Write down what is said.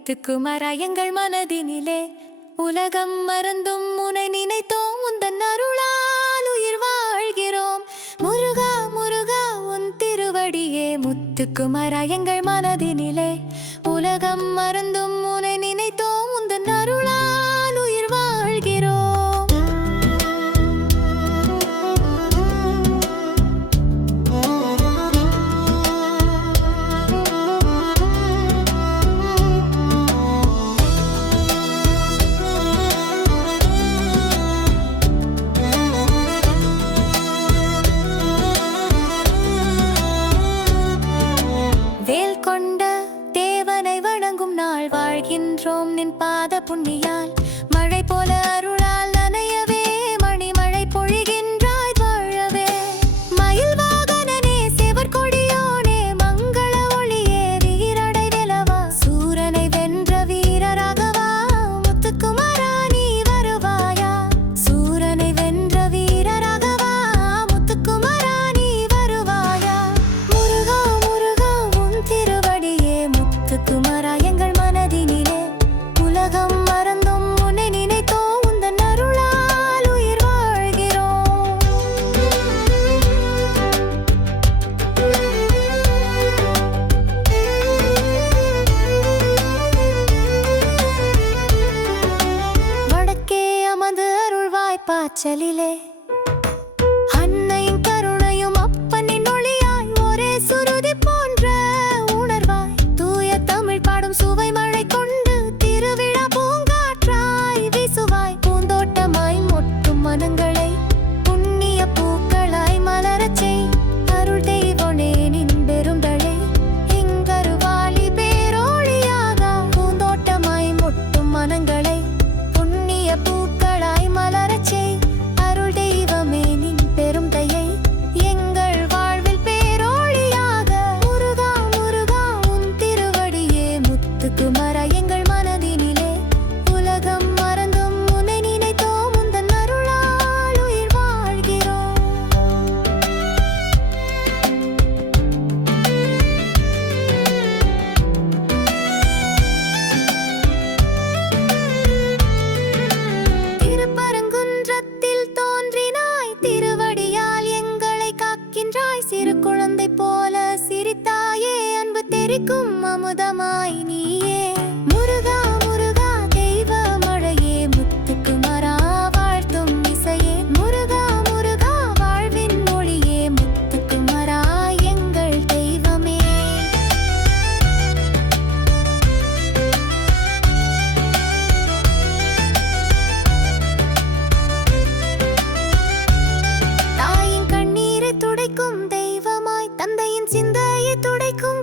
முத்துக்குமரா எங்கள் மனதினிலே உலகம் மறந்தும் உனை நினைத்தோம் உந்தன் அருளால் உயிர் வாழ்கிறோம். முருகா முருகா உன் திருவடியே முத்துக்குமரா எங்கள் மனதினிலே உலகம் மறந்தும் உனை நினைத்தோம் உந்தன் அருளால் உயிர் வாழ்கிறோம். வாழ்கின்றோம் நின் பாத புண்ணியால் மழை போல அருளால் நனையவே மணிமழை பொழிகின்றாய் வாழவே. மயில் வாகனனே சேவர் கொடியோனே மங்கள ஒளியே வீரடை வெலவா சூரனை வென்ற வீரராகவா முத்துக்குமரா நீ வருவாயா. சூரனை வென்ற வீரராகவா முத்துக்குமரா நீ வருவாயா. முருகா முருகா உன் திருவடியே முத்துக்குமரா எங்கள் மனதினிலே உலகம் மறந்தும் உன்னை நினைத்தோம் உந்தன் அருளால் உயிர் வாழ்கிறோம். வடக்கே அமர்ந்து அருள்வாய் பாய்ச்சலிலே அன்னையின் கருணையும் அப்பனின் ஒளியாய் ஒரே சுருதி போன்ற உணர்வாய். தூய தமிழ் பாடும் சுவை மழை கொண்டு திருவிழா பூங்காற்றாய் வீசுவாய். பூந்தோட்டமாய் மொட்டும் மனங்களை புண்ணிய பூக்களாய் மலரச் செய். அருள் தெய்வனே நின் பெருந்தழை எங்கருவாளி பேரோழியாக. பூந்தோட்டமாய் மொட்டும் மனங்களை புண்ணிய பூக்களாய் மலரச் செய். அருள் தெய்வமே நின் பெரும் தயை எங்கள் வாழ்வில் பேரோழியாக. முருகா முருகா உன் திருவடியே முத்துக்குமரா எங்கள் மனதினிலே உலகம் மறந்தும் உன்னை நினைத்தோம் உந்தன் அருளால் உயிர் வாழ்கிறோம். திருப்பரங்குன்றத்தில் தோன்றினாய் திருவடியால் எங்களை காக்கின்றாய். சிறு குழந்தை போல சிரித்தாயே அன்பு தெரிக்கும் அமுதமாய் நீயே. முருகா முருகா தெய்வ மழையே முத்துக்குமரா வாழ்த்தும் இசையே. முருகா முருகா வாழ்வின் மொழியே முத்துக்குமரா எங்கள் தெய்வமே. தாயின் கண்ணீரை துடைக்கும் தெய்வமாய் தந்தையின் சிந்தையை துடைக்கும்